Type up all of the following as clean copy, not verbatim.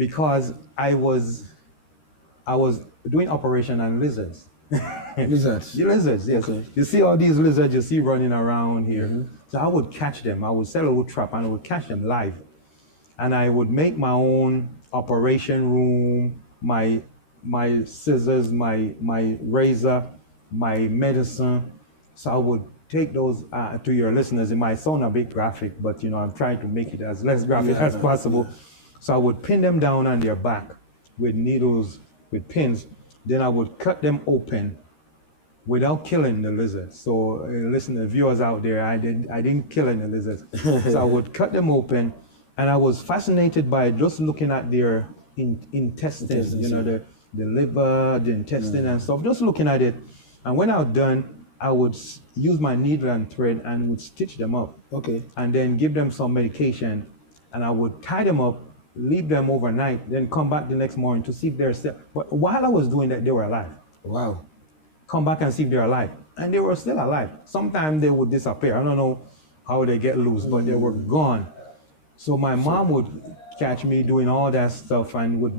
because I was doing operation on lizards. Lizards? The lizards, yes. Okay. You see all these lizards you see running around here. Mm-hmm. So I would catch them. I would set a little trap and I would catch them live. And I would make my own operation room, my scissors, my razor, my medicine. So I would take those to your listeners. It might sound a bit graphic, but I'm trying to make it as less graphic as possible. Yeah. So I would pin them down on their back with needles, with pins. Then I would cut them open without killing the lizards. So listen, the viewers out there, I didn't kill any lizards. So I would cut them open, and I was fascinated by just looking at their intestines, the liver, the intestine and stuff, just looking at it. And when I was done, I would use my needle and thread and would stitch them up. Okay. And then give them some medication, and I would tie them up, leave them overnight, then come back the next morning to see if they're still. But while I was doing that, they were alive. Wow. Come back and see if they're alive. And they were still alive. Sometimes they would disappear. I don't know how they get loose, but they were gone. So my mom would catch me doing all that stuff and would,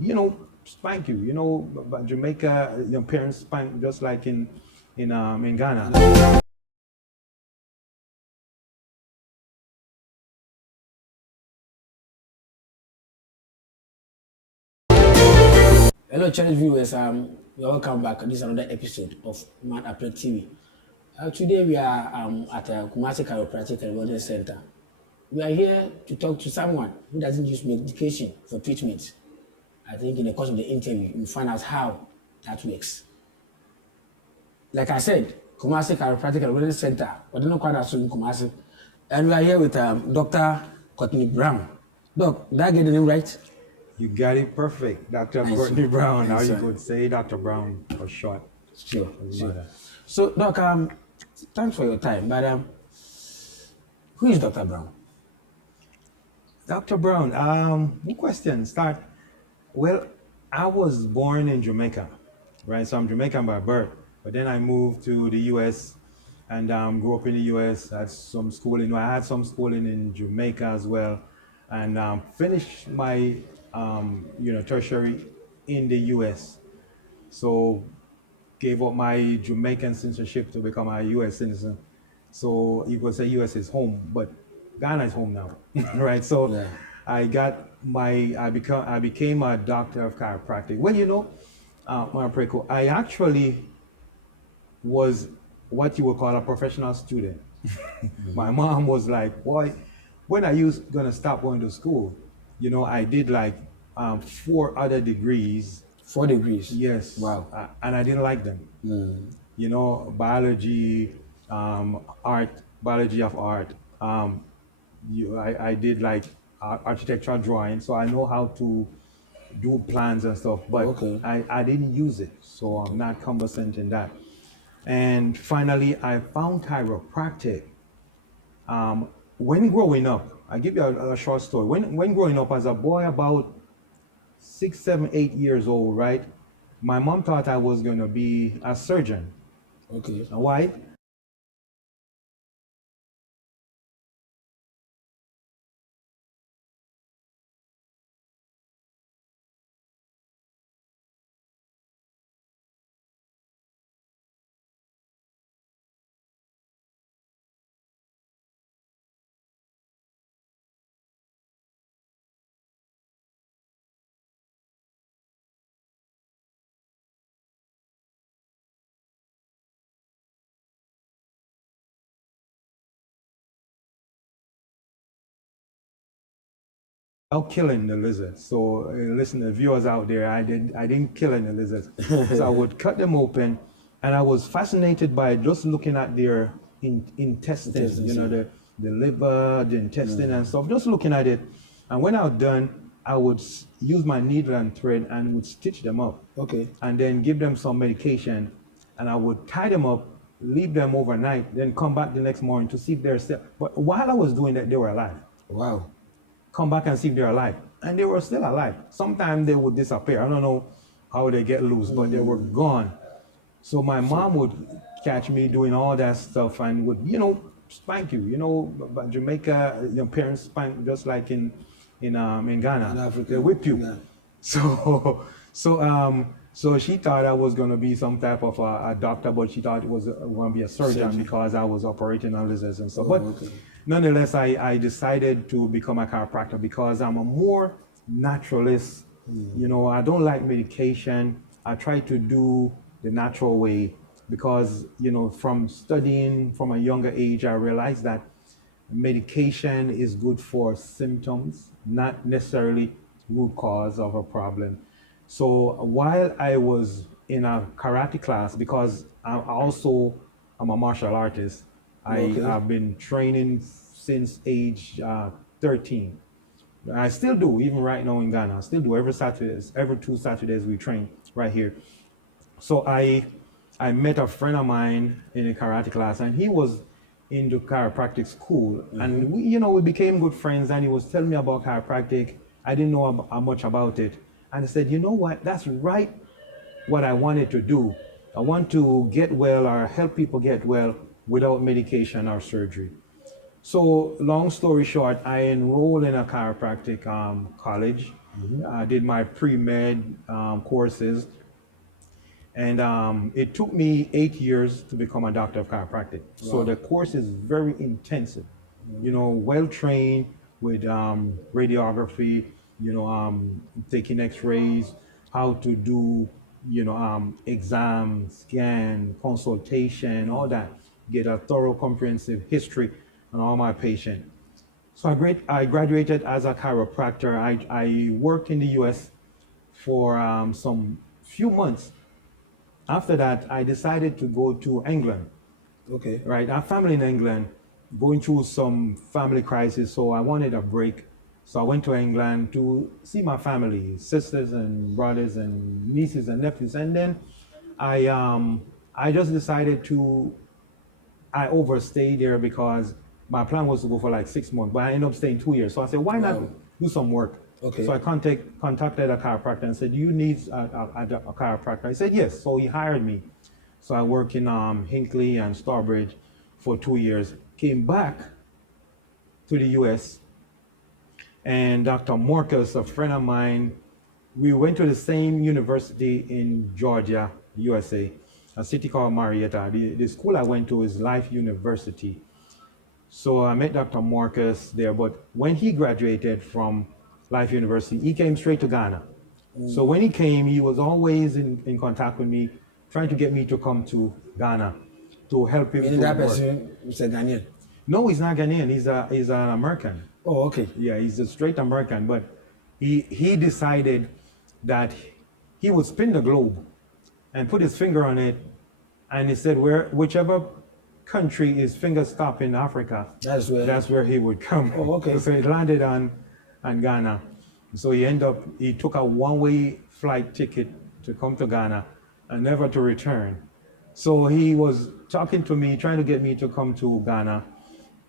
spank you. But Jamaica, your parents spank just like in Ghana. Hello, channel viewers. You're welcome back. This is another episode of ManAprek TV. Today we are at Kumasi Chiropractic and Wellness Center. We are here to talk to someone who doesn't use medication for treatment. I think in the course of the interview, you'll find out how that works. Like I said, Kumasi Chiropractic and Wellness Center. We don't know quite as in Kumasi. And we are here with Dr. Courtney Brown. Doc, did I get the name right? You got it perfect. Dr. Courtney Brown. How you would say Dr. Brown for short. Sure. So, Doc, thanks for your time. But who is Dr. Brown? Dr. Brown, good question. Start. Well, I was born in Jamaica, right? So I'm Jamaican by birth, but then I moved to the U.S. and grew up in the U.S. Had some schooling. I had some schooling in Jamaica as well, and finished my tertiary in the U.S. So gave up my Jamaican citizenship to become a U.S. citizen. So you could say U.S. is home, but Ghana is home now, right? So Yeah. I became a doctor of chiropractic. Well, ManAprek, I actually was what you would call a professional student. My mom was like, boy, when are you gonna stop going to school? I did like 4 other degrees. 4 degrees. Yes. Wow. And I didn't like them. Biology, art, biology of art. I did like architectural drawing, so I know how to do plans and stuff, but Okay. I didn't use it, so I'm not conversant in that. And finally, I found chiropractic. When growing up, I give you a short story. When growing up as a boy, about 6, 7, 8 years old, right? My mom thought I was going to be a surgeon. Okay. Why? Without killing the lizards. So listen, the viewers out there, I didn't kill any lizards. So I would cut them open, and I was fascinated by just looking at their intestines, the liver, the intestine and stuff, just looking at it. And when I was done, I would use my needle and thread and would stitch them up. Okay. And then give them some medication, and I would tie them up, leave them overnight, then come back the next morning to see if they're still. But while I was doing that, they were alive. Wow. Come back and see if they're alive. And they were still alive. Sometimes they would disappear. I don't know how they get loose, but they were gone. So my mom would catch me doing all that stuff and would, spank you. But Jamaica, your parents spank just like in Ghana. In Africa. They whip you. Yeah. So, so she thought I was going to be some type of a doctor, but she thought it was going to be a surgeon Surgeon. because I was operating on lizards and stuff. Oh, But okay. nonetheless, I decided to become a chiropractor because I'm a more naturalist. You know, I don't like medication. I try to do the natural way because, you know, from studying from a younger age, I realized that medication is good for symptoms, not necessarily root cause of a problem. So while I was in a karate class, because I'm a martial artist, I Okay. have been training since age 13. I still do, even right now in Ghana. I still do every Saturdays, every 2 Saturdays we train right here. So I met a friend of mine in a karate class, and he was in the chiropractic school, and we, you know, we became good friends. And he was telling me about chiropractic. I didn't know much about it, and I said, you know what? That's right. What I wanted to do. I want to get well or help people get well without medication or surgery. So, long story short, I enrolled in a chiropractic college. I did my pre med courses, and it took me 8 years to become a doctor of chiropractic. So Wow. the course is very intensive, you know, well trained with radiography, you know, taking x-rays, how to do, you know, exam, scan, consultation, all that. Get a thorough comprehensive history on all my patients. So I graduated as a chiropractor. I worked in the US for some few months. After that, I decided to go to England, Okay. right? I have family in England, going through some family crisis, so I wanted a break. So I went to England to see my family, sisters and brothers and nieces and nephews. And then I um I just decided to I overstayed there because my plan was to go for like 6 months, but I ended up staying 2 years. So I said, why not Wow. do some work? So Okay. I contacted a chiropractor and said, do you need a chiropractor? I said, yes. So he hired me. So I worked in Hinckley and Starbridge for 2 years. Came back to the US, and Dr. Marcus, a friend of mine, we went to the same university in Georgia, USA, a city called Marietta. The school I went to is Life University. So I met Dr. Marcus there, but when he graduated from Life University, he came straight to Ghana. So when he came, he was always in contact with me, trying to get me to come to Ghana to help him Meaning to that work. person is a Ghanaian. No, he's not Ghanaian. He's an American. Oh, okay. Yeah, he's a straight American. But he decided that he would spin the globe and put his finger on it, and he said whichever country his finger stop in Africa, That's where. that's where he would come. Oh, okay. So he landed on Ghana. So he took a one-way flight ticket to come to Ghana and never to return. So he was talking to me, trying to get me to come to Ghana.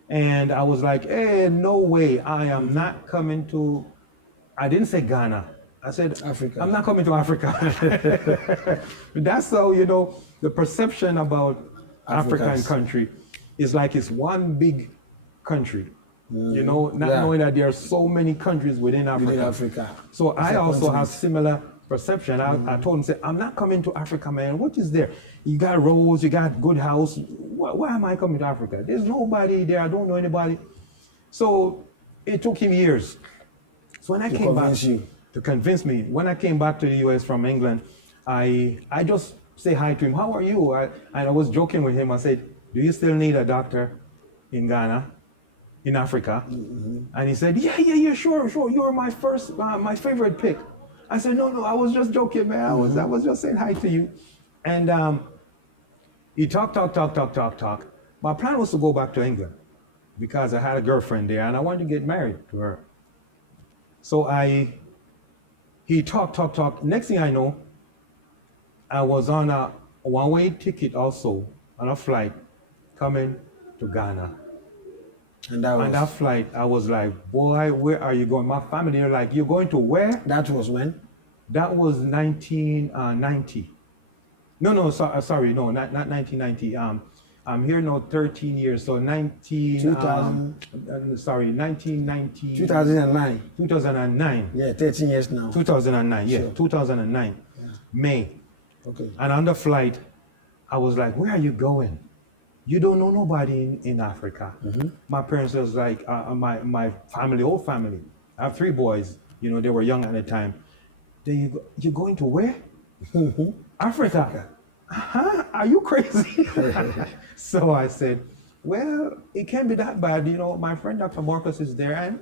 And I was like, hey, no way. I am not coming to, I didn't say Ghana. I said, Africa. I'm not coming to Africa. That's how, you know, the perception about African Africans. country is like it's one big country. You know, not Yeah. knowing that there are so many countries within Within Africa. Africa. So It's I a also have continent. similar perception. I told him, say, I'm not coming to Africa, man. What is there? You got roads, you got good house. Why am I coming to Africa? There's nobody there. I don't know anybody. So it took him years. So when I To came back, convince you. to convince me, when I came back to the US from England, I just say hi to him. How are you? And I was joking with him. I said, do you still need a doctor in Ghana, in Africa? And he said, yeah, sure. You're my first, my favorite pick. I said, no, I was just joking, man. I was just saying hi to you. And he talked. My plan was to go back to England because I had a girlfriend there and I wanted to get married to her. So he talked. Next thing I know, I was on a one-way ticket also on a flight coming to Ghana. And that On that was. flight, I was like, boy, where are you going? My family are like, you're going to where? That was when? That was 1990. No, sorry, no, not 1990. I'm here now 13 years, so 2000, 1990, 2009. 2009. Yeah, 13 years now. 2009, yeah, Sure. 2009, May. Okay. And on the flight, I was like, where are you going? You don't know nobody in Africa. My parents was like, my family, whole family. I have three boys. They were young at the time. You're going to where? Africa. Huh? Are you crazy? So I said, well, it can't be that bad. My friend Dr. Marcus is there and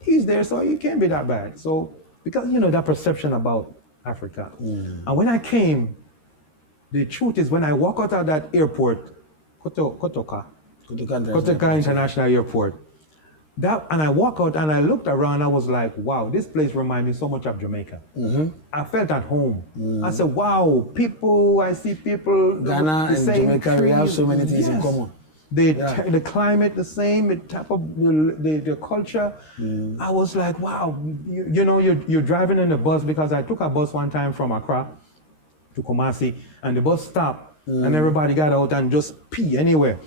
he's there, so it can't be that bad. So, because, that perception about Africa. And when I came, the truth is when I walk out of that airport, Kotoka International Airport, and I walk out and I looked around, I was like, wow, this place reminds me so much of Jamaica. I felt at home. I said, wow, I see people. Ghana and Jamaica, we have so many things in common. The climate the same, the type of the culture. I was like, wow, you're driving in the bus, because I took a bus one time from Accra to Kumasi, and the bus stopped, and everybody got out and just pee anywhere.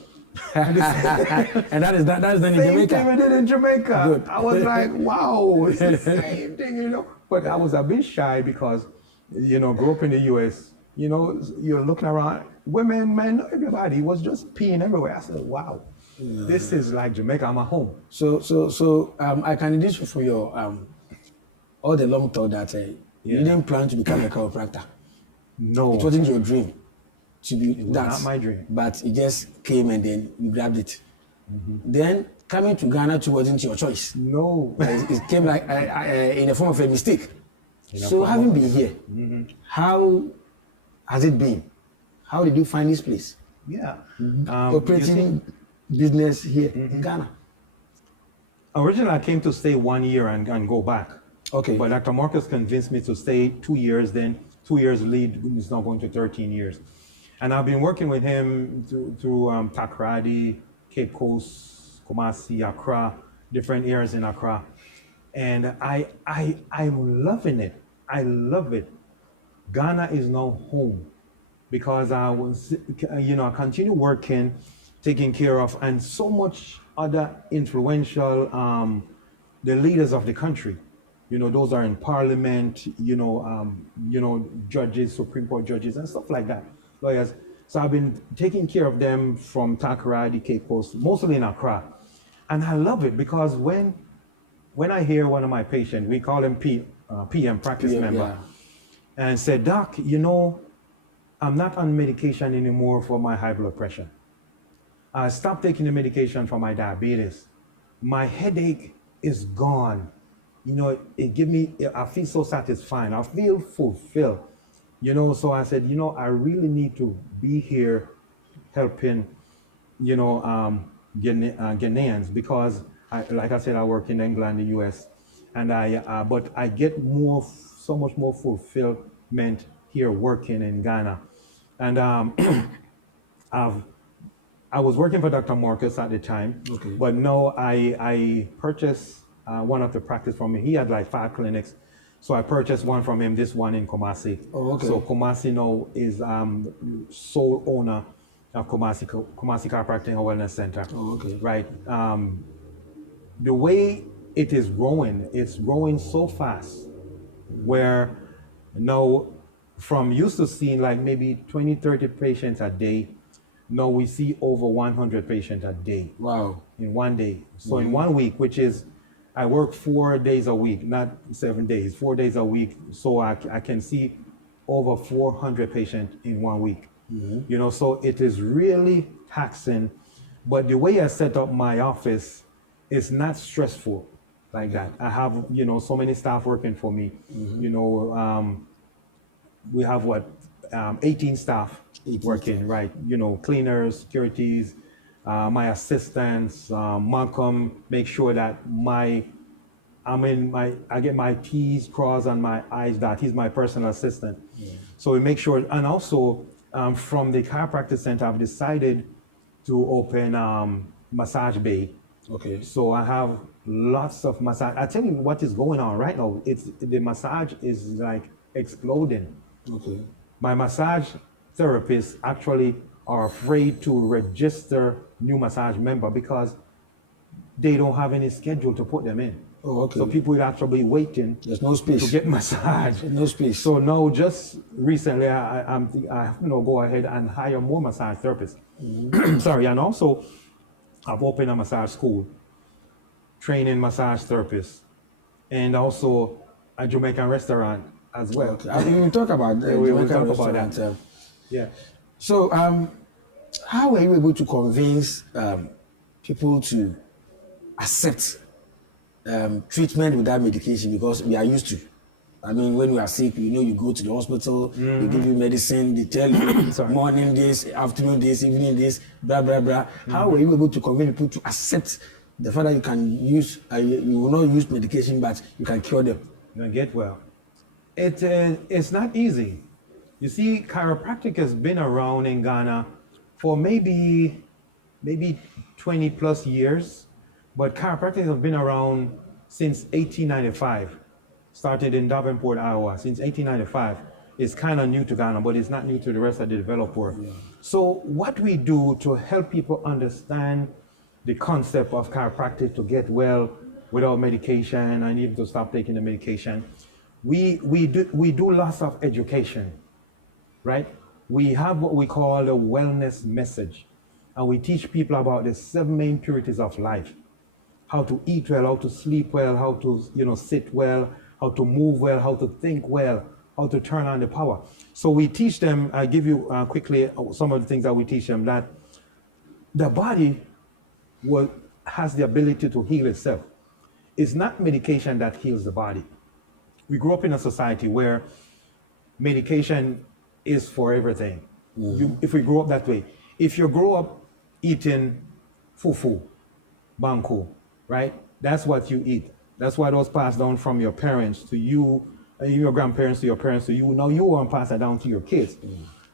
And that is done in Same Jamaica. thing we did in Jamaica. Good. I was like, wow, it's the same thing. But I was a bit shy because, grew up in the US, you're looking around, women, men, everybody was just peeing everywhere. I said, wow, this is like Jamaica, I'm at home. So I can deduce from your all the long talk that you didn't plan to become a chiropractor. No. It wasn't your dream to be It was that. not my dream. But it just came and then you grabbed it. Then coming to Ghana too wasn't your choice. No. It came like in the form of a mistake. So having been here, how has it been? How did you find this place? Yeah. Operating business here in Ghana. Originally, I came to stay 1 year and go back. Okay. But Dr. Marcus convinced me to stay 2 years, then 2 years lead is now going to 13 years. And I've been working with him through Takoradi, Cape Coast, Kumasi, Accra, different areas in Accra. And I'm loving it. I love it. Ghana is now home because I continue working, taking care of, and so much other influential, the leaders of the country. Those are in parliament, judges, Supreme Court judges, and stuff like that, lawyers. So I've been taking care of them from Takoradi, Cape Coast, mostly in Accra. And I love it because when I hear one of my patients, we call him PM, practice member, and said, Doc, I'm not on medication anymore for my high blood pressure. I stopped taking the medication for my diabetes. My headache is gone. I feel so satisfied. I feel fulfilled. So I said, I really need to be here helping, Ghanaians, because like I said, I work in England, the US, and but I get so much more fulfillment here working in Ghana. And I was working for Dr. Marcus at the time, but no, I purchased one of the practice from him. He had like 5 clinics. So I purchased one from him, this one in Kumasi. Oh, okay. So Kumasi now is sole owner of Kumasi Chiropractic and Wellness Center. Oh, okay. Right. The way it is growing, it's growing so fast where now from used to seeing like maybe 20, 30 patients a day, now we see over 100 patients a day. Wow. In one day. So in 1 week, which is, I work 4 days a week, not 7 days, 4 days a week. So I can see over 400 patients in 1 week. So it is really taxing. But the way I set up my office is not stressful like that. I have, so many staff working for me. We have 18 staff working, right? Cleaners, securities, my assistants, Malcolm, make sure that I get my T's crossed and my I's dotted. He's my personal assistant. So we make sure, and also from the chiropractic center, I've decided to open massage bay. Okay. So I have lots of massage. I tell you what is going on right now. The massage is like exploding. Okay. My massage therapist actually are afraid to register new massage member because they don't have any schedule to put them in. Oh, okay. So people will actually be waiting There's no space to get massage. No space. So now, just recently, I go ahead and hire more massage therapists. Sorry, and also I've opened a massage school, training massage therapists, and also a Jamaican restaurant as well. Okay. We will talk about that. We will talk about that. Yeah. So, how were you able to convince people to accept treatment without medication? Because we are used to. I mean, when you are sick, you go to the hospital, they give you medicine, they tell you morning this, afternoon this, evening this, blah, blah, blah. How were you able to convince people to accept the fact that you can use, you will not use medication, but you can cure them? You can get well. It's not easy. You see, chiropractic has been around in Ghana for maybe 20 plus years, but chiropractic has been around since 1895. Started in Davenport, Iowa, since 1895. It's kind of new to Ghana, but it's not new to the rest of the developed world. Yeah. So what we do to help people understand the concept of chiropractic to get well without medication and even to stop taking the medication, we do lots of education, right? We have what we call a wellness message, and we teach people about the 7 main purities of life: how to eat well, how to sleep well, how to sit well, how to move well, how to think well, how to turn on the power. So we teach them. I give you quickly some of the things that we teach them: that the body has the ability to heal itself. It's not medication that heals the body. We grew up in a society where medication is for everything. If we grow up that way, if you grow up eating fufu, banku, right? That's what you eat. That's what was passed down from your parents to you, your grandparents to your parents to you. Now you want to pass that down to your kids.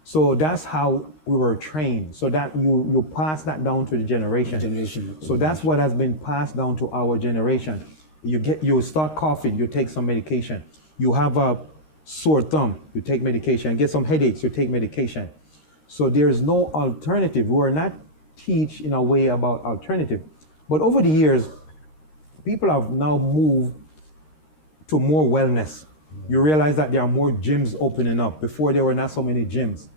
So that's how we were trained. So that you pass that down to the generation. So that's what has been passed down to our generation. You start coughing, you take some medication. You have a sore thumb, you take medication. Get some headaches, you take medication. So there's no alternative. We're not teach in a way about alternative. But over the years, people have now moved to more wellness. You realize that there are more gyms opening up. Before, there were not so many gyms.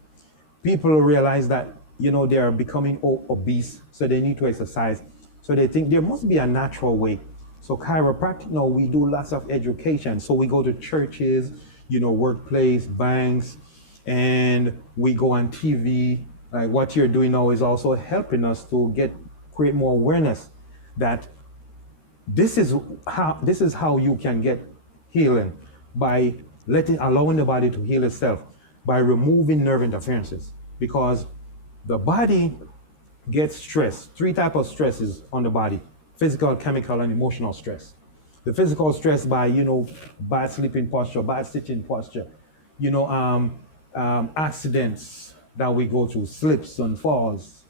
People realize that, they are becoming obese, so they need to exercise. So they think there must be a natural way. So chiropractic, we do lots of education. So we go to churches, workplace, banks, and we go on TV. Like what you're doing now is also helping us to create more awareness that this is how you can get healing, by allowing the body to heal itself, by removing nerve interferences. Because the body gets stress. 3 types of stresses on the body: physical, chemical, and emotional stress. The physical stress by bad sleeping posture, bad sitting posture, accidents that we go through, slips and falls,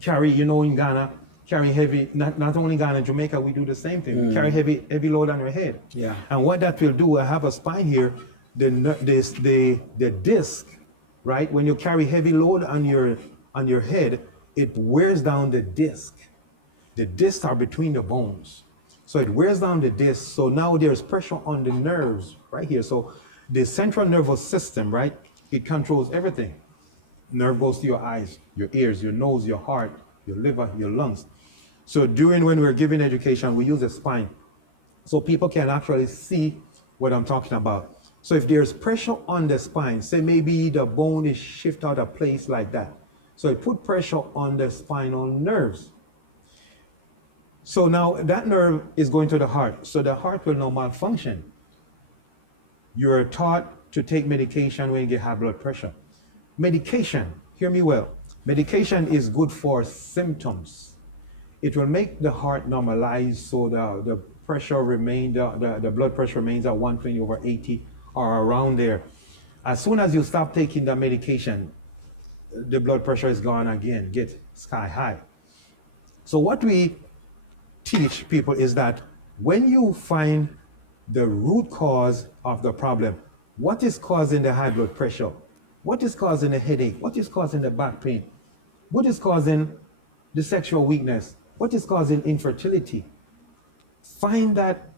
carry, in Ghana, carry heavy, not only in Ghana, Jamaica, we do the same thing. We carry heavy load on your head. Yeah. And what that will do, I have a spine here, the disc, right? When you carry heavy load on your head, it wears down the disc. The discs are between the bones. So it wears down the disc. So now there's pressure on the nerves right here. So the central nervous system, right? It controls everything. Nerve goes to your eyes, your ears, your nose, your heart, your liver, your lungs. So when we're giving education, we use the spine. So people can actually see what I'm talking about. So if there's pressure on the spine, say maybe the bone is shifted out of place like that. So it put pressure on the spinal nerves. So now that nerve is going to the heart. So the heart will now malfunction. You're taught to take medication when you get high blood pressure. Medication, hear me well, medication is good for symptoms. It will make the heart normalize, so the pressure remains, the blood pressure remains at 120/80 or around there. As soon as you stop taking the medication, the blood pressure is gone again, get sky high. So what we teach people is that when you find the root cause of the problem, what is causing the high blood pressure, What is causing the headache? What is causing the back pain? What is causing the sexual weakness? What is causing infertility? Find that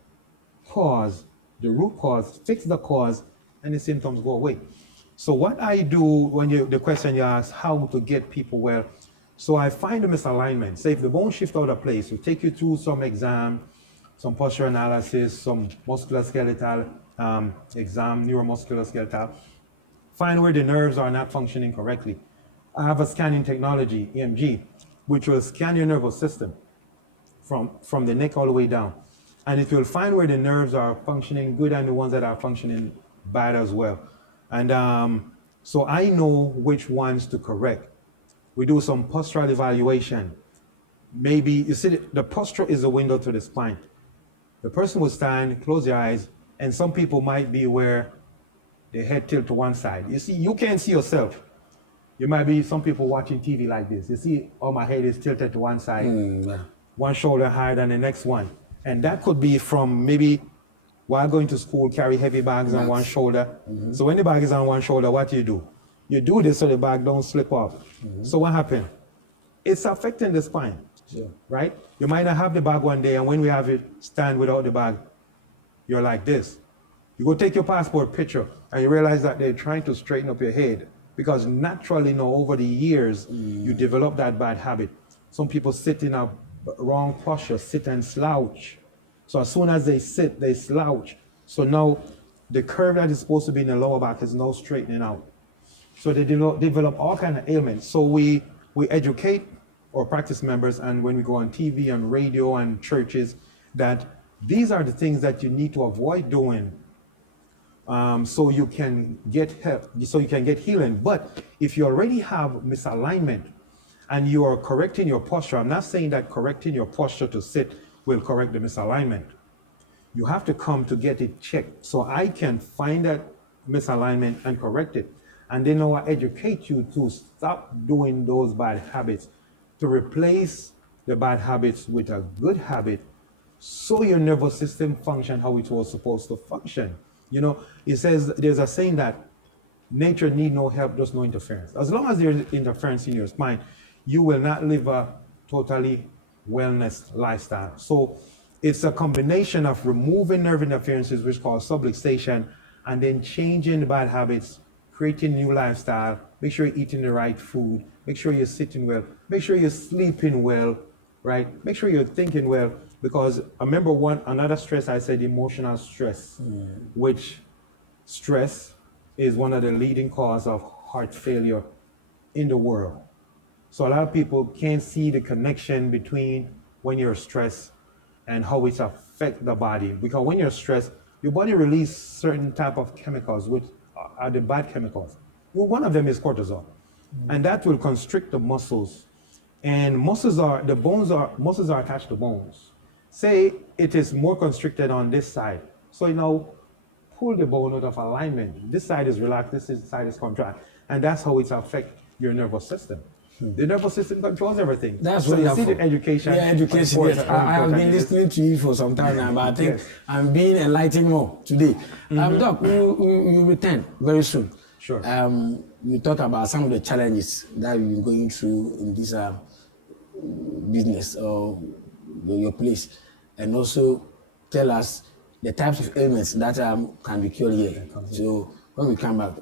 cause, the root cause, fix the cause, and the symptoms go away. So what I do when the question you ask, how to get people well, so I find the misalignment. Say if the bone shift out of place, we take you through some exam, some posture analysis, some musculoskeletal exam, neuromusculoskeletal, find where the nerves are not functioning correctly. I have a scanning technology, EMG, which will scan your nervous system from the neck all the way down. And it will find where the nerves are functioning good and the ones that are functioning bad as well. And so I know which ones to correct. We do some postural evaluation. Maybe, you see, the posture is a window to the spine. The person will stand, close your eyes, and some people might be where the head tilt to one side. You see, you can't see yourself. You might be some people watching TV like this. You see, oh, my head is tilted to one side, one shoulder higher than the next one. And that could be from maybe while going to school, carry heavy bags on one shoulder. So when the bag is on one shoulder, what do? You do this so the bag don't slip off. So what happened? It's affecting the spine, right? You might not have the bag one day, and when we have it stand without the bag, you're like this. You go take your passport picture, and you realize that they're trying to straighten up your head because naturally, now over the years, you develop that bad habit. Some people sit in a wrong posture, sit and slouch. So as soon as they sit, they slouch. So now the curve that is supposed to be in the lower back is now straightening out. So they develop all kinds of ailments. So we educate our practice members, and when we go on TV and radio and churches, that these are the things that you need to avoid doing so you can get help, so you can get healing. But if you already have misalignment and you are correcting your posture, I'm not saying that correcting your posture to sit will correct the misalignment. You have to come to get it checked so I can find that misalignment and correct it. And then I'll educate you to stop doing those bad habits, to replace the bad habits with a good habit so your nervous system function how it was supposed to function. You know, it says, there's a saying that nature need no help, just no interference. As long as there's interference in your spine, you will not live a totally wellness lifestyle. So it's a combination of removing nerve interferences, which called subluxation, and then changing the bad habits, creating new lifestyle, make sure you're eating the right food, make sure you're sitting well, make sure you're sleeping well, right? Make sure you're thinking well, because I remember another stress, I said emotional stress, which stress is one of the leading cause of heart failure in the world. So a lot of people can't see the connection between when you're stressed and how it affects the body. Because when you're stressed, your body releases certain type of chemicals, which are the bad chemicals. Well, one of them is cortisol, and that will constrict the muscles. And muscles are attached to bones. Say it is more constricted on this side. So you know, pull the bone out of alignment. This side is relaxed, this side is contract. And that's how it affects your nervous system. The nervous system controls everything. That's so really you see the education. Yeah, education. Yes. I have been listening to you for some time now, but I think I'm being enlightened more today. Doc, we return very soon. Sure. We talk about some of the challenges that we've been going through in this business or your place, and also tell us the types of ailments that can be cured here. So when we come back,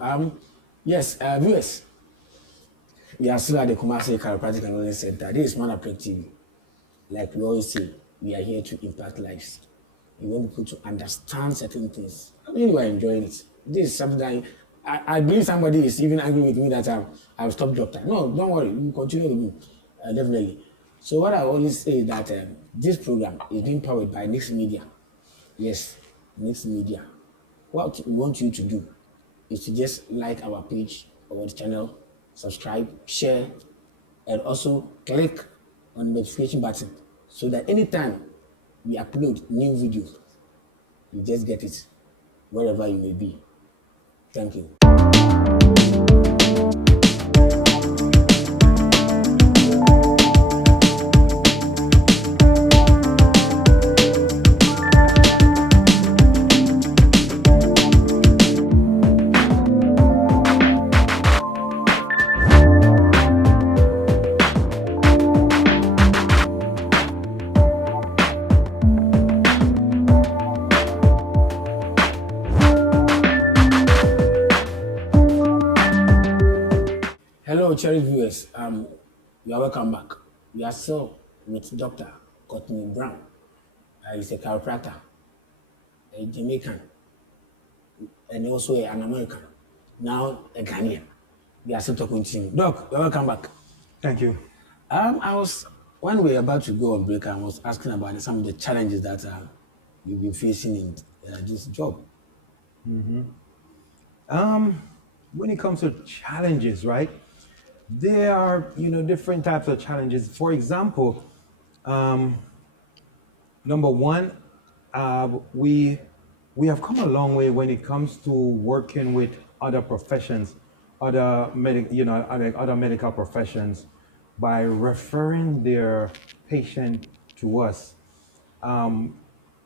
yes, viewers, we are still at the Kumasi Chiropractic and Wellness Center. This is ManAprek TV. Like we always say, we are here to impact lives. We want people to understand certain things. I mean, you are enjoying it. This is something that I believe somebody is even angry with me that I've stopped doctor. No, don't worry, you continue with me, definitely. So what I always say is that this program is being powered by Nix Media. Yes, Nix Media. What we want you to do is to just like our page or the channel, subscribe, share, and also click on the notification button so that anytime we upload new videos, you just get it wherever you may be. Thank you. Hello, cherished viewers. You are welcome back. We are still with Dr. Courtney Brown. He's a chiropractor, a Jamaican, and also an American. Now a Ghanaian. We are still talking to him. Doc, you're welcome back. Thank you. I was when we were about to go on break, I was asking about some of the challenges that you've been facing in this job. When it comes to challenges, right? There are, different types of challenges. For example, number one, we have come a long way when it comes to working with other professions, other medical professions, by referring their patient to us. In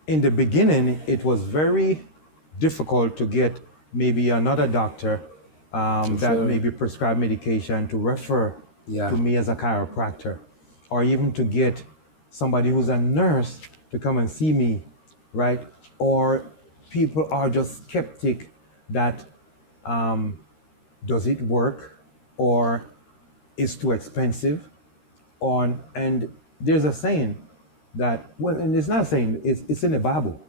the beginning, it was very difficult to get maybe another doctor that maybe prescribe medication to refer to me as a chiropractor, or even to get somebody who's a nurse to come and see me, right? Or people are just skeptic that does it work, or it's too expensive, and there's a saying that, well, and it's not a saying, it's in the Bible.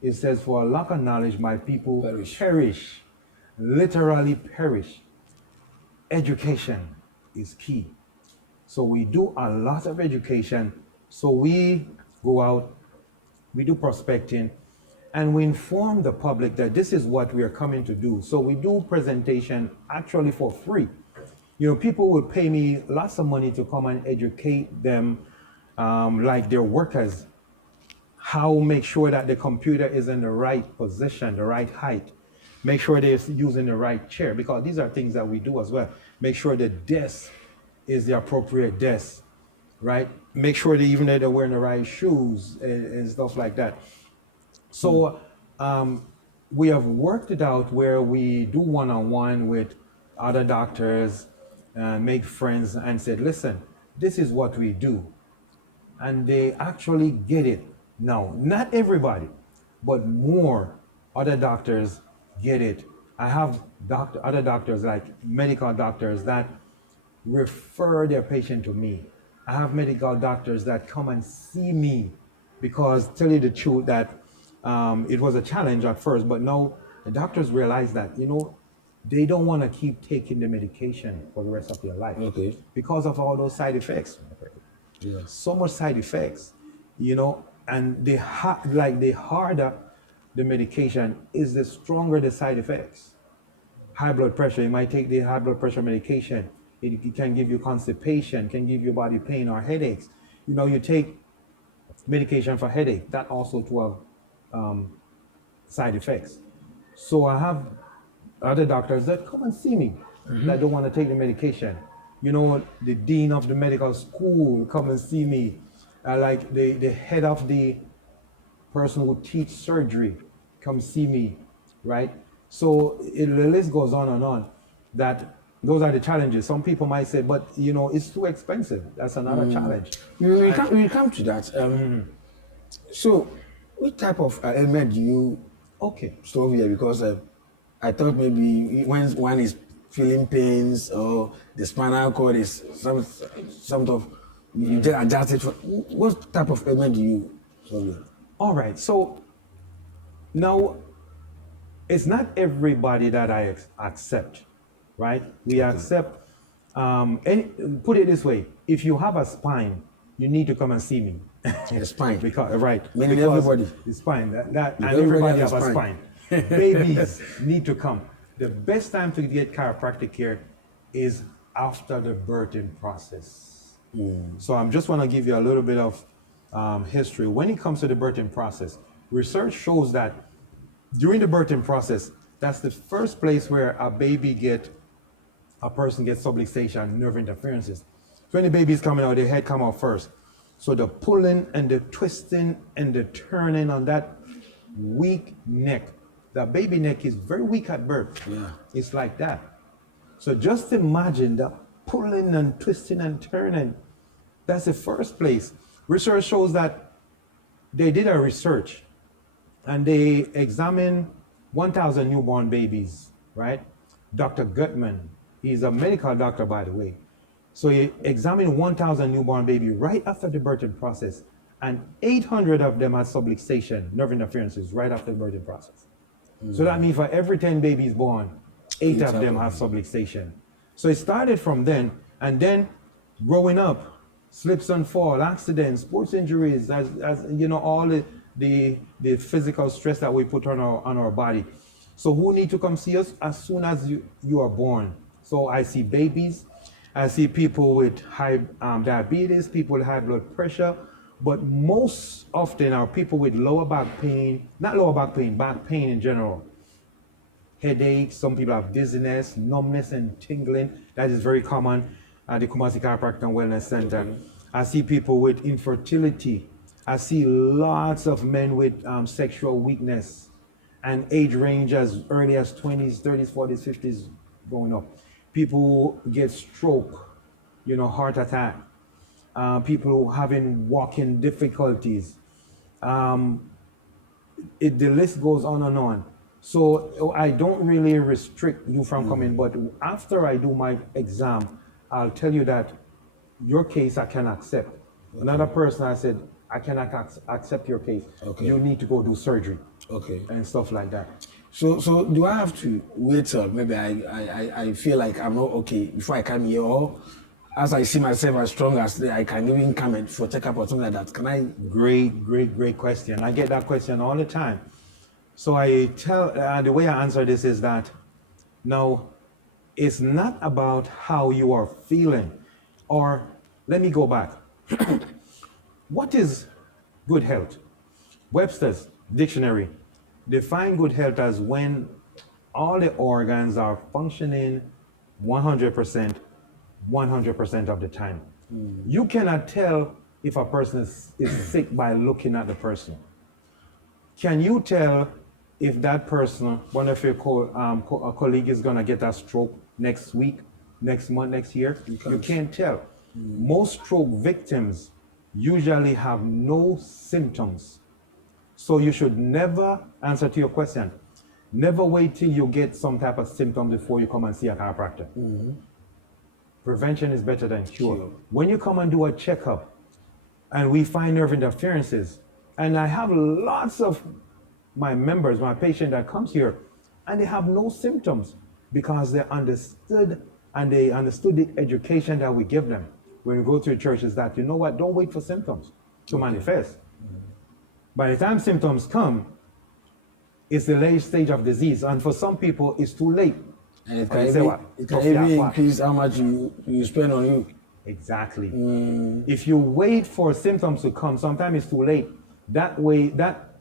It says, for a lack of knowledge my people perish, literally perish. Education is key. So we do a lot of education. So we go out, we do prospecting, and we inform the public that this is what we are coming to do. So we do presentation actually for free. People will pay me lots of money to come and educate them, like their workers, how make sure that the computer is in the right position, the right height. Make sure they're using the right chair, because these are things that we do as well. Make sure the desk is the appropriate desk, right? Make sure that even they're wearing the right shoes and stuff like that. So we have worked it out where we do one-on-one with other doctors, make friends, and said, listen, this is what we do. And they actually get it. Now, not everybody, but more other doctors get it. I have other doctors, like medical doctors, that refer their patient to me. I have medical doctors that come and see me, because, tell you the truth, that it was a challenge at first, but now the doctors realize that, they don't want to keep taking the medication for the rest of their life. Okay. Because of all those side effects. Yeah. So much side effects, and the harder the medication is, the stronger the side effects. High blood pressure, you might take the high blood pressure medication. It can give you constipation, can give you body pain or headaches. You take medication for headache, that also to have side effects. So I have other doctors that come and see me that don't want to take the medication. The dean of the medical school come and see me. Like the head of the person who teach surgery come see me, right? So the list goes on and on. That those are the challenges. Some people might say, but it's too expensive. That's another challenge. We come to that. So, which type of ailment do you solve here? Because I thought maybe when one is feeling pains, or the spinal cord is some of, you just adjust it. What type of ailment do you solve here? All right. So now, it's not everybody that I accept, right? We accept, and put it this way: if you have a spine, you need to come and see me. The spine. Because everybody. The spine. And everybody has a spine. Babies need to come. The best time to get chiropractic care is after the birthing process. So I'm just want to give you a little bit of history. When it comes to the birthing process, research shows that during the birthing process, that's the first place where a person gets subluxation, nerve interferences. So when the baby is coming out, their head come out first. So the pulling and the twisting and the turning on that weak neck, the baby neck is very weak at birth. Yeah. It's like that. So just imagine the pulling and twisting and turning. That's the first place. Research shows that they did a research and they examined 1,000 newborn babies, right? Dr. Gutman He's a medical doctor, by the way. So he examined 1,000 newborn baby right after the birthing process, and 800 of them had subluxation, nerve interferences, right after the birthing process. So that means for every 10 babies born, eight of them have subluxation. So it started from then, and then growing up, slips and fall, accidents, sports injuries, as you know, all the physical stress that we put on our body. So who need to come see us? As soon as you are born. So I see babies, I see people with high diabetes, people with high blood pressure, but most often are people with lower back pain, not lower back pain in general. Headaches, some people have dizziness, numbness and tingling. That is very common at the Kumasi Chiropractic and Wellness Center. Okay. I see people with infertility. I see lots of men with sexual weakness and age range as early as 20s, 30s, 40s, 50s going up. People get stroke, heart attack. People having walking difficulties. The list goes on and on. So I don't really restrict you from coming, but after I do my exam, I'll tell you that your case I can accept. Okay. Another person I said, I cannot accept your case. Okay. You need to go do surgery. Okay. And stuff like that. So do I have to wait till maybe I feel like I'm not okay before I come here, or as I see myself as strong as I can even come in for checkup or something like that? Can I? Great question. I get that question all the time. So I tell, the way I answer this is that, now, it's not about how you are feeling, or let me go back. What is good health? Webster's dictionary define good health as when all the organs are functioning 100%, 100% of the time. You cannot tell if a person is sick by looking at the person. Can you tell if that person, one of your colleague is gonna get a stroke next week, next month, next year? You can't tell. Most stroke victims usually have no symptoms. So you should never, answer to your question, never wait till you get some type of symptom before you come and see a chiropractor. Prevention is better than cure. When you come and do a checkup and we find nerve interferences, and I have lots of my members, my patient that comes here, and they have no symptoms because they understood the education that we give them when we go to the church, is that, you know what, don't wait for symptoms to manifest. By the time symptoms come, it's the late stage of disease, and for some people it's too late. And it can even increase how much you spend on you. Exactly. If you wait for symptoms to come, sometimes it's too late. That way,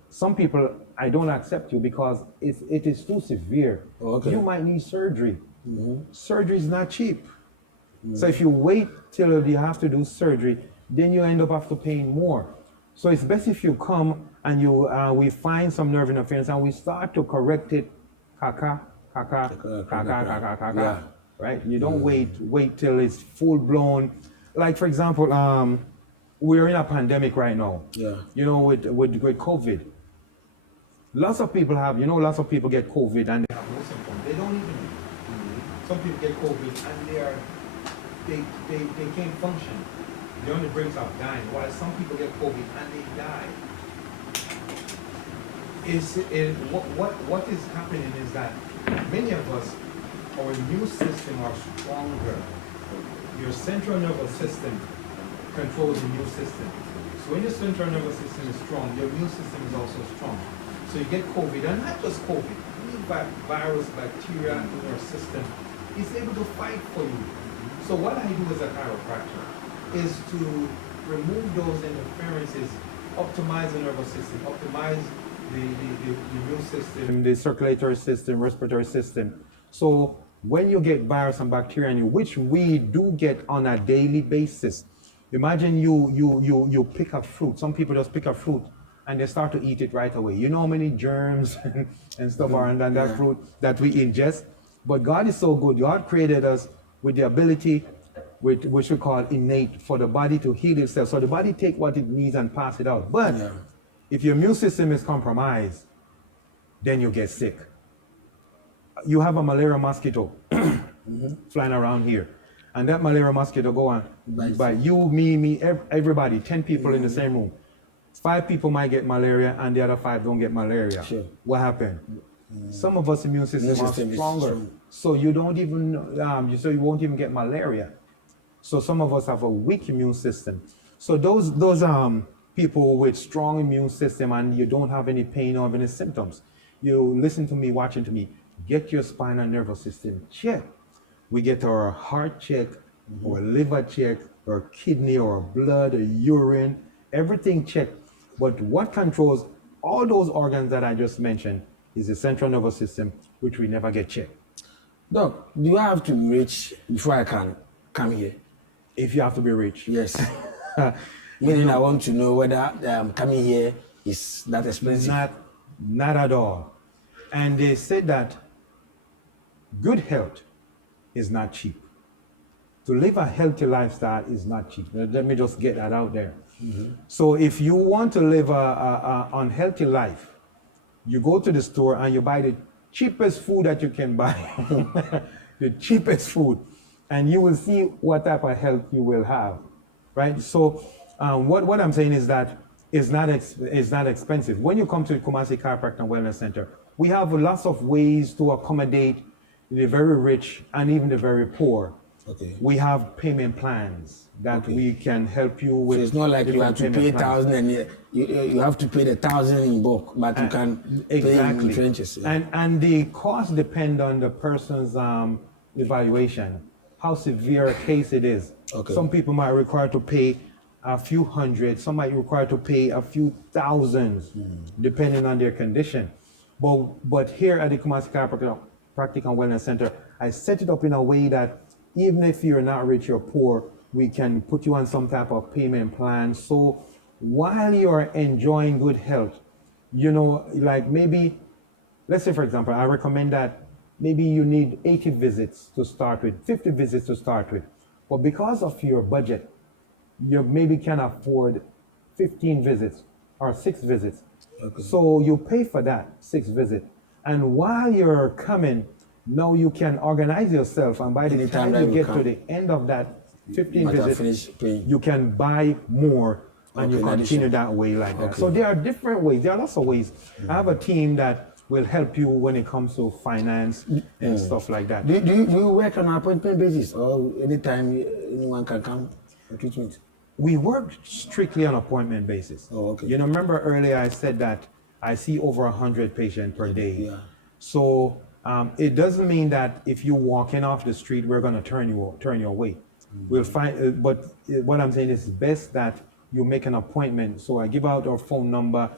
some people, I don't accept you because it is too severe. Okay. You might need surgery. Surgery is not cheap. So if you wait till you have to do surgery, then you end up after paying more. So it's best if you come and we find some nerve interference and we start to correct it. Yeah. Right? You don't wait till it's full blown. Like, for example, we're in a pandemic right now. Yeah. With COVID. Lots of people get COVID and they have no symptoms. They don't even. Some people get COVID and they can't function. They're on the brink of dying. While some people get COVID and they die. What is happening is that many of us, our immune system are stronger. Your central nervous system controls the immune system. So when your central nervous system is strong, your immune system is also strong. So you get COVID, and not just COVID, any virus, bacteria in your system is able to fight for you. So what I do as a chiropractor is to remove those interferences, optimize the nervous system, optimize the immune system, the circulatory system, respiratory system. So when you get virus and bacteria in you, which we do get on a daily basis, imagine you pick a fruit. Some people just pick a fruit and they start to eat it right away. You know how many germs and stuff are in that fruit that we ingest? But God is so good. God created us with the ability, which we call innate, for the body to heal itself. So the body take what it needs and pass it out. But if your immune system is compromised, then you get sick. You have a malaria mosquito. flying around here. And that malaria mosquito go on Bites by you, me, everybody, 10 people in the same room. 5 people might get malaria and the other 5 don't get malaria. Sure. What happened? Some of us immune system are system is stronger. strong. So you don't even, so you won't even get malaria. So some of us have a weak immune system. So those people with strong immune system and you don't have any pain or any symptoms, you listen to me, watching to me, get your spinal nervous system checked. We get our heart checked, or liver checked, or kidney, or blood, or urine, everything checked. But what controls all those organs that I just mentioned is the central nervous system, which we never get checked. Doc, do I have to be rich before I can come here? If you have to be rich. Yes. Meaning I want to know whether coming here is that expensive. Not at all. And they said that good health is not cheap. To live a healthy lifestyle is not cheap. Let me just get that out there. So if you want to live a unhealthy life, you go to the store and you buy the cheapest food that you can buy, the cheapest food, and you will see what type of health you will have, right? So what I'm saying is that it's not expensive. When you come to the Kumasi Chiropractic and Wellness Center, we have lots of ways to accommodate the very rich and even the very poor. Okay. We have payment plans that we can help you with. So it's not like you have to pay 1,000 and you have to pay the 1,000 in bulk, but you can pay in trenches. Yeah. And the cost depend on the person's evaluation, how severe a case it is. Okay. Some people might require to pay a few hundred, some might require to pay a few thousands, depending on their condition. But here at the Kumasi Chiropractic and Wellness Center, I set it up in a way that even if you're not rich or poor, we can put you on some type of payment plan. So while you're enjoying good health, like maybe, let's say for example, I recommend that maybe you need 80 visits to start with, 50 visits to start with. But because of your budget, you maybe can afford 15 visits or 6 visits. Okay. So you pay for that 6 visit. And while you're coming, now you can organize yourself, and by the time you get to the end of that 15 visits, you can buy more, and you continue that way like that. So there are different ways. There are lots of ways. I have a team that will help you when it comes to finance and stuff like that. Do you work on an appointment basis, or anytime anyone can come for treatment? We work strictly on appointment basis. Oh, okay. Remember earlier I said that I see over 100 patients per day. Yeah. So it doesn't mean that if you walk in off the street, we're going to turn you away. We'll find, but what I'm saying is best that you make an appointment. So I give out our phone number,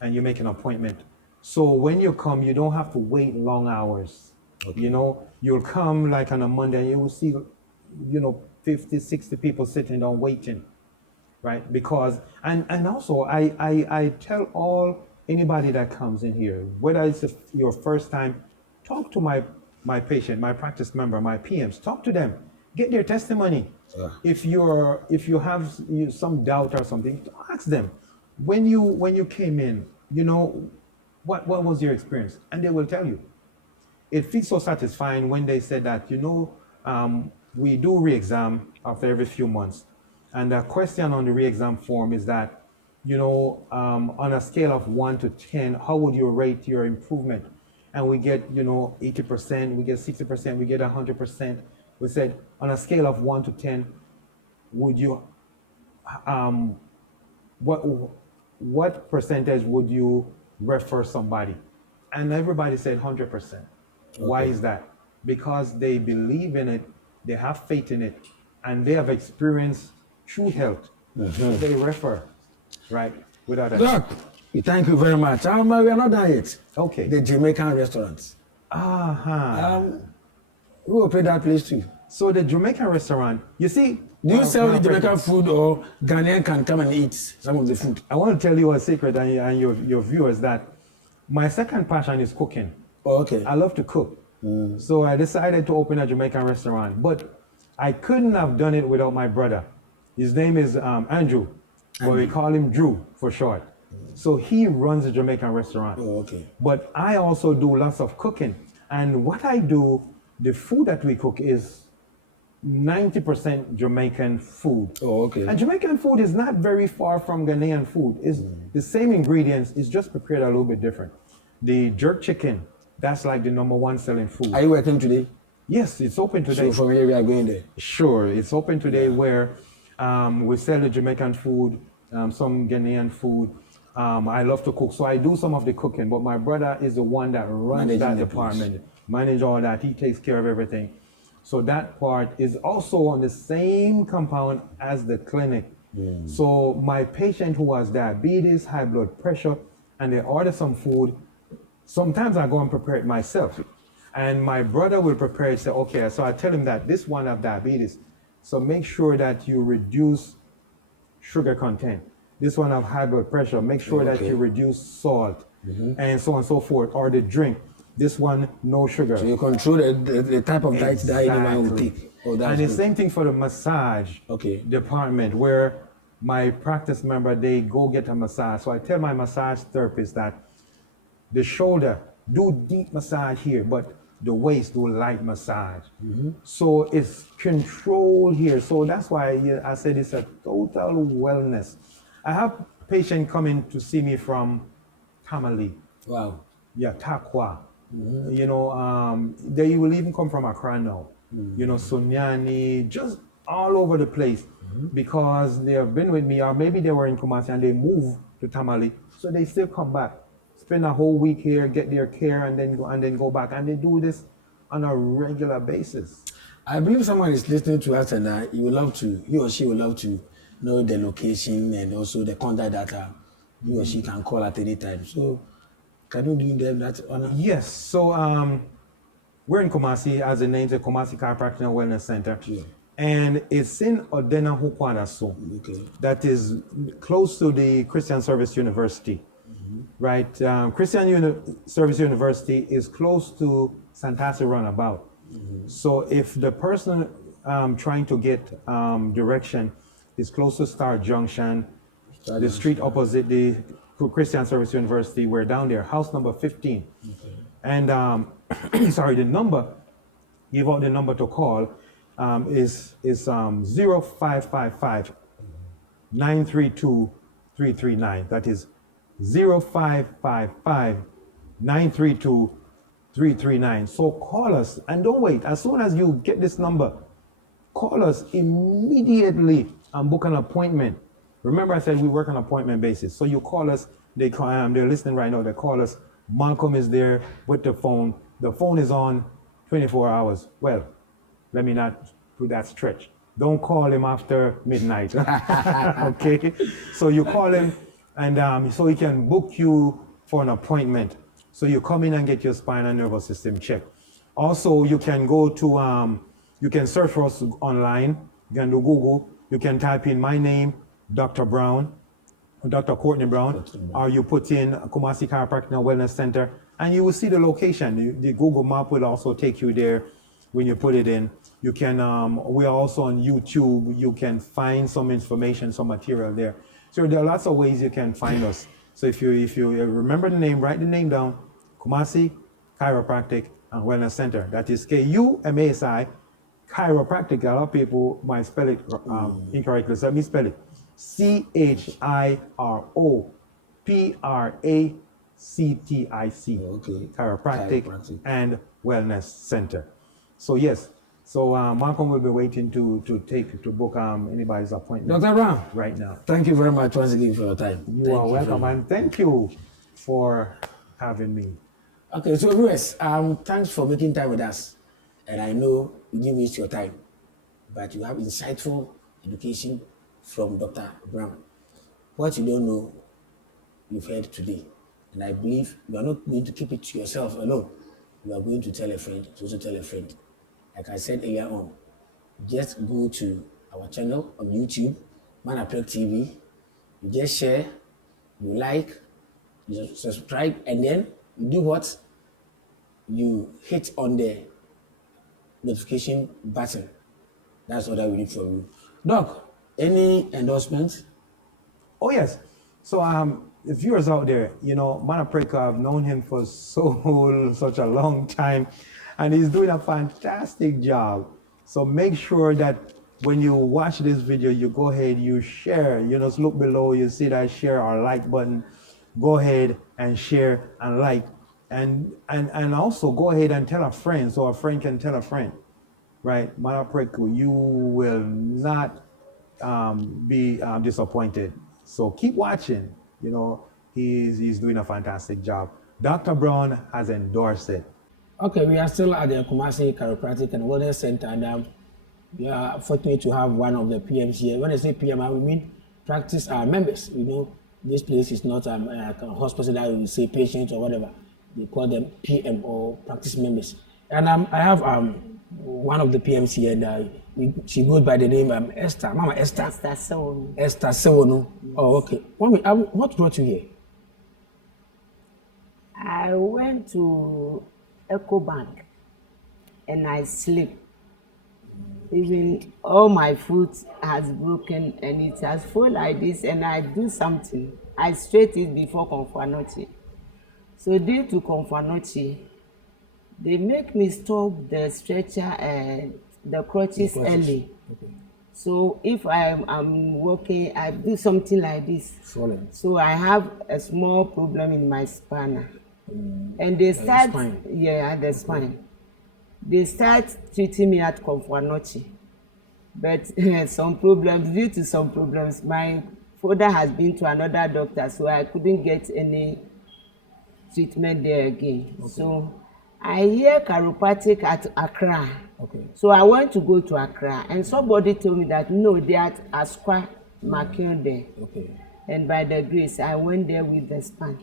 and you make an appointment. So when you come, you don't have to wait long hours. Okay. You'll come like on a Monday, and you will see, 50, 60 people sitting down waiting, right? Because, and also I tell anybody that comes in here, whether it's your first time, talk to my patient, my practice member, my PMs, talk to them, get their testimony. Yeah. If you have some doubt or something, ask them. When you came in, what was your experience? And they will tell you. It feels so satisfying when they said that, we do re-exam after every few months. And the question on the re-exam form is that, on a scale of 1 to 10, how would you rate your improvement? And we get, 80%, we get 60%, we get 100%. We said, on a scale of 1 to 10, would you, what percentage would you refer somebody? And everybody said 100%. Okay. Why is that? Because they believe in it, they have faith in it, and they have experienced true health. So they refer, right? Without a Doc, thank you very much. We are not done yet. Okay. The Jamaican restaurant. Who opened that place too? So the Jamaican restaurant, you see. Do you sell the Jamaican food, or Ghanaian can come and eat some of the food? I want to tell you a secret, and your viewers, that my second passion is cooking. Oh, okay. I love to cook. So I decided to open a Jamaican restaurant, but I couldn't have done it without my brother. His name is Andrew, but we call him Drew for short. So he runs a Jamaican restaurant. Oh, okay. But I also do lots of cooking. And what I do the food that we cook is 90% Jamaican food. Oh, okay. And Jamaican food is not very far from Ghanaian food. It's the same ingredients, it's just prepared a little bit different. The jerk chicken, that's like the #1 selling food. Are you working today? Yes, it's open today. So from here we are going there. Sure, it's open today where we sell the Jamaican food, some Ghanaian food. I love to cook, so I do some of the cooking, but my brother is the one that runs Managing that the department, manage all that. He takes care of everything. So that part is also on the same compound as the clinic. So my patient who has diabetes, high blood pressure, and they order some food, sometimes I go and prepare it myself. And my brother will prepare it, say, okay, so I tell him that this one have diabetes. So make sure that you reduce sugar content. This one have high blood pressure. Make sure that you reduce salt and so on and so forth. Or the drink. This one, no sugar. So you control the type of diet that anyone will take. Oh, that's and the good. same thing for the massage department, where my practice member, they go get a massage. So I tell my massage therapist that the shoulder, do deep massage here, but the waist, do light massage. So it's controlled here. So that's why I said it's a total wellness. I have patients coming to see me from Tamale. Wow. Yeah, Takwa. You know, they will even come from Accra now. You know, Sunyani, just all over the place because they have been with me, or maybe they were in Kumasi and they moved to Tamale, so they still come back, spend a whole week here, get their care, and then go back, and they do this on a regular basis. I believe someone is listening to us, and he or she will love to know the location and also the contact data he or she can call at any time. So, can you do them that honor? Yes. So we're in Kumasi, as the name says, Kumasi Chiropractic and Wellness Center, and it's in Odena Hukwanaso. Okay. That is close to the Christian Service University, right? Service University is close to Santasi Runabout. So if the person trying to get direction is close to Star Junction, the street opposite the Christian Service University, we're down there, house number 15. And sorry, the number, give out the number to call, is 0555 932 339. That is 0555 932 339. So call us and don't wait. As soon as you get this number, call us immediately and book an appointment. Remember, I said we work on appointment basis. So you call us, they're listening right now, they call us. Malcolm is there with the phone. The phone is on 24 hours. Well, let me not do that stretch. Don't call him after midnight. Okay? So you call him, and so he can book you for an appointment. So you come in and get your spine and nervous system checked. Also, you can go to, you can search for us online. You can do Google. You can type in my name, Dr. Brown, Dr. Courtney Brown, or you put in Kumasi Chiropractic and Wellness Center, and you will see the location. The Google map will also take you there when you put it in. You can, we are also on YouTube. You can find some information, some material there. So there are lots of ways you can find us. So if you remember the name, write the name down, Kumasi Chiropractic and Wellness Center. That is Kumasi Chiropractic. A lot of people might spell it incorrectly. So let me spell it. Chiropractic. Okay. Chiropractic and Wellness Center. So yes. So Malcolm will be waiting to book anybody's appointment. Dr. Brown, right now. Thank you very much once again for your time. You are welcome, and thank you for having me. Okay, so viewers, thanks for making time with us. And I know you didn't waste your time, but you have insightful education from Dr. Brown. What you don't know, you've heard today. And I believe you are not going to keep it to yourself alone. You are going to tell a friend, to also tell a friend. Like I said earlier on, just go to our channel on YouTube, ManAprek TV. You just share, you like, you subscribe, and then you do what? You hit on the notification button. That's all that we need from you. Doc, any endorsements? Oh yes. So the viewers out there, ManAprek, I've known him for such a long time. and he's doing a fantastic job. So make sure that when you watch this video, you go ahead, you share. You just look below, you see that share or like button. Go ahead and share and like, and also go ahead and tell a friend so a friend can tell a friend, right? ManAprek, you will not be disappointed. So keep watching. You know, he's doing a fantastic job. Dr. Brown has endorsed it. Okay, we are still at the Kumasi Chiropractic and Wellness Center, and we are fortunate to have one of the PMs here. When I say PM, I mean practice members. You know, this place is not a hospital that we say patients or whatever. They call them PM or practice members. And I have one of the PMs here, and she goes by the name Esther. Mama Esther. Esther Sewono. Esther Sewono. Oh, okay. What brought you here? I went to EcoBank and I sleep. Even all my foot has broken and it has fallen like this, and I do something. I straight it before Confanochi. So due to Confanochi, they make me stop the stretcher and the crutches early. Okay. So if I'm walking, I do something like this. Swollen. So I have a small problem in my spine. And they start, the spine. They start treating me at Confanochi. But due to some problems, my father has been to another doctor, so I couldn't get any treatment there again. Okay. So I hear chiropractic at Accra. Okay. So I want to go to Accra, and somebody told me that no, they are at Asqua Makio there. Okay. And by the grace, I went there with the span.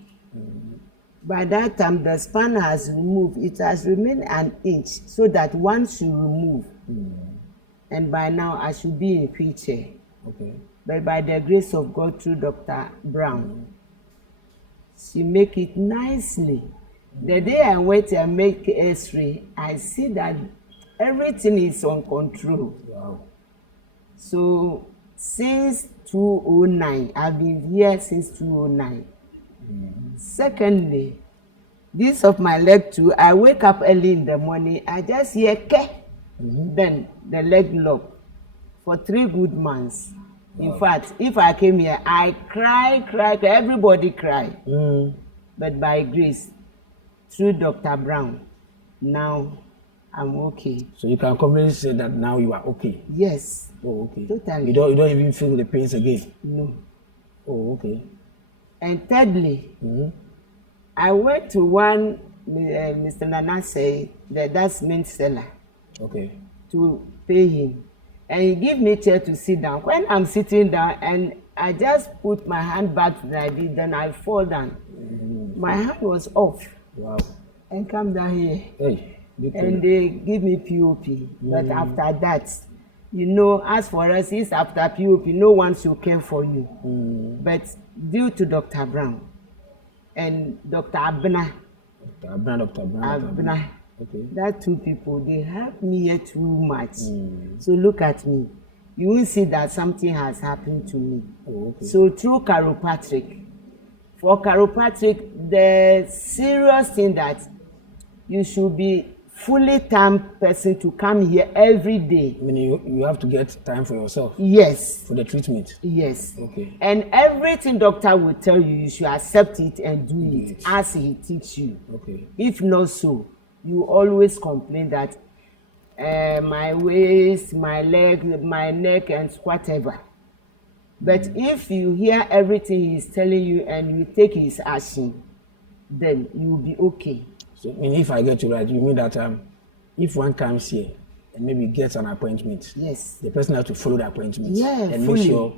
By that time, the span has removed. It has remained an inch, so that one should remove. And by now, I should be in a wheelchair. Okay. But by the grace of God, through Dr. Brown, she make it nicely. The day I went and make X-ray, I see that everything is on control. Wow. So since 2009, I've been here since 2009. Secondly, this of my leg too, I wake up early in the morning, I just hear ke, then the leg lock for 3 good months. Wow. In fact, if I came here, I cry, everybody cry. But by grace, through Dr. Brown, now I'm okay. So you can confidently say that now you are okay? Yes. Oh, okay. Totally. You don't even feel the pains again? No. Oh, okay. And thirdly, I went to one, Mr. Nana say, that's mint seller. Okay. To pay him. And he give me chair to sit down. When I'm sitting down and I just put my hand back like this, then I fall down. My hand was off. Wow. And come down here. Hey, and they give me POP. But after that, you know, as for us, it's after POP, no one should care for you. But due to Dr. Brown and Dr. Abna, okay. That 2 people, they help me here too much. So look at me. You will see that something has happened to me. Oh, okay. So through chiropractic, for chiropractic, the serious thing that you should be fully time person to come here every day. I mean, you have to get time for yourself. Yes. For the treatment. Yes. Okay. And everything doctor will tell you, you should accept it and do it as he teach you. Okay. If not so, you always complain that my waist, my leg, my neck, and whatever. But if you hear everything he's telling you and you take his action, then you will be okay. So, I mean, if I get you right, you mean that if one comes here and maybe gets an appointment, yes, the person has to follow the appointment, and fully. Make sure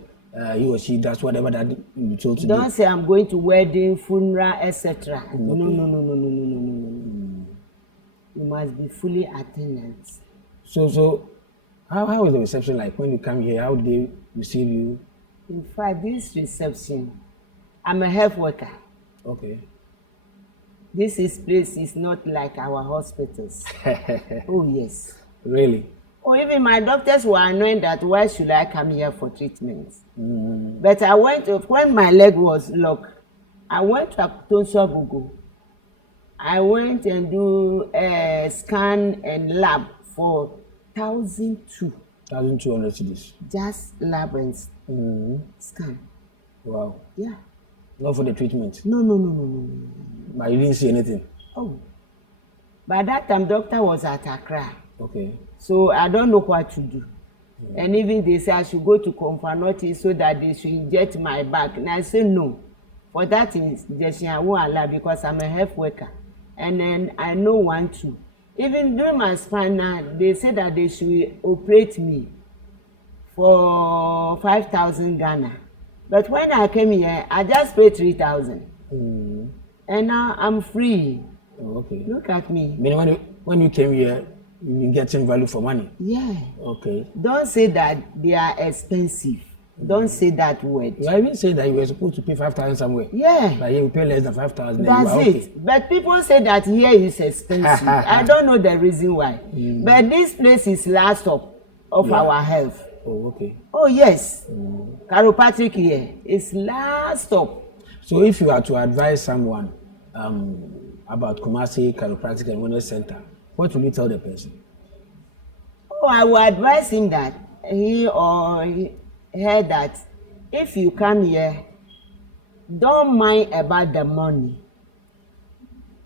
he or she does whatever that you told to do. Don't say I'm going to wedding, funeral, etc. Okay. No. You must be fully attendant. So how is the reception like when you come here? How do they receive you? In fact, this reception, I'm a health worker. Okay. This place is not like our hospitals. Oh, yes. Really? Or even my doctors were annoyed that why should I come here for treatment? But when my leg was locked, I went to Tonswa Gugu. I went and do a scan and lab for 1,200. 1,200 cedis. Just lab and scan. Wow. Yeah. Not for the treatment. No. But you didn't see anything. Oh. By that time, doctor was at Accra. Okay. So I don't know what to do. And even they say I should go to Comfornoti so that they should inject my back. And I say no. For that injection, I won't allow because I'm a health worker. And then I know one too. Even during my spinal, they say that they should operate me for 5,000 Ghana. But when I came here, I just paid 3,000. And now I'm free. Oh, okay. Look at me. I mean, when you came here, you've been getting value for money. Yeah. Okay. Don't say that they are expensive. Don't say that word. You even say that you were supposed to pay 5,000 somewhere. Yeah. But here you pay less than 5,000. That's it. Okay. But people say that here is expensive. I don't know the reason why. But this place is last up of our health. Oh, okay. Oh, yes. Chiropractic here is last up. So if you are to advise someone about Kumasi Chiropractic and Wellness Center, what will you tell the person? Oh, I will advise him that he or her that if you come here, don't mind about the money.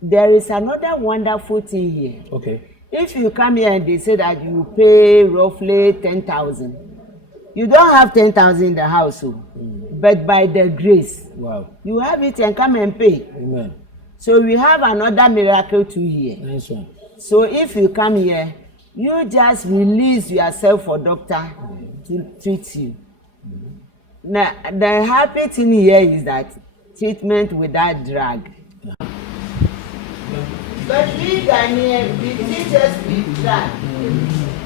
There is another wonderful thing here. Okay. If you come here and they say that you pay roughly 10,000, you don't have 10,000 in the household, but by the grace, Wow. you have it and come and pay. Amen. So we have another miracle too here. Nice one. So if you come here, you just release yourself for doctor to treat you. Now, the happy thing here is that treatment without drug. But we Ghanaians, we teach us big drug.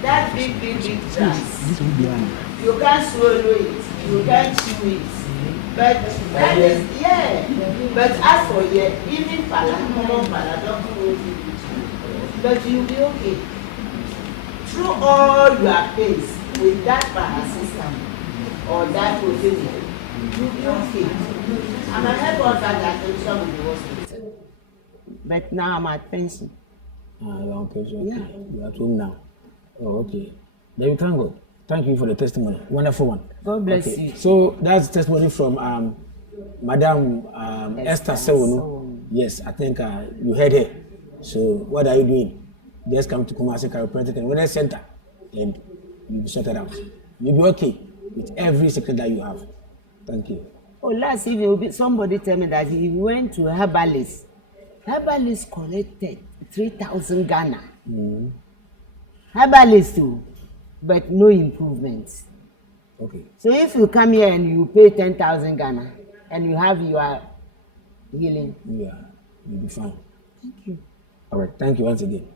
That big drugs. You can't swallow it, you can't chew it. But that is, yeah. But as for here, even common pala, don't go to it. But you'll be okay. Through all your pains with that paracetamol or that protein, you'll be okay. I'm a head that attention with the hospital. But now I'm at pension. You're on pension. Yeah. You're at home now. Oh, okay. Then we thank God. Thank you for the testimony. Wonderful one. God bless you. So that's testimony from Madam Esther Sewono. Yes, I think you heard her. So what are you doing? Just come to Kumasi Chiropractic and Wellness Center and you'll be sorted out. You'll be okay with every secret that you have. Thank you. Oh, last evening somebody tell me that he went to herbalist. Herbalist collected 3,000 Ghana. Herbalist too, but no improvements. Okay. So if you come here and you pay 10,000 Ghana and you have your healing. Yeah, you'll be fine. Thank you. All right. Thank you once again.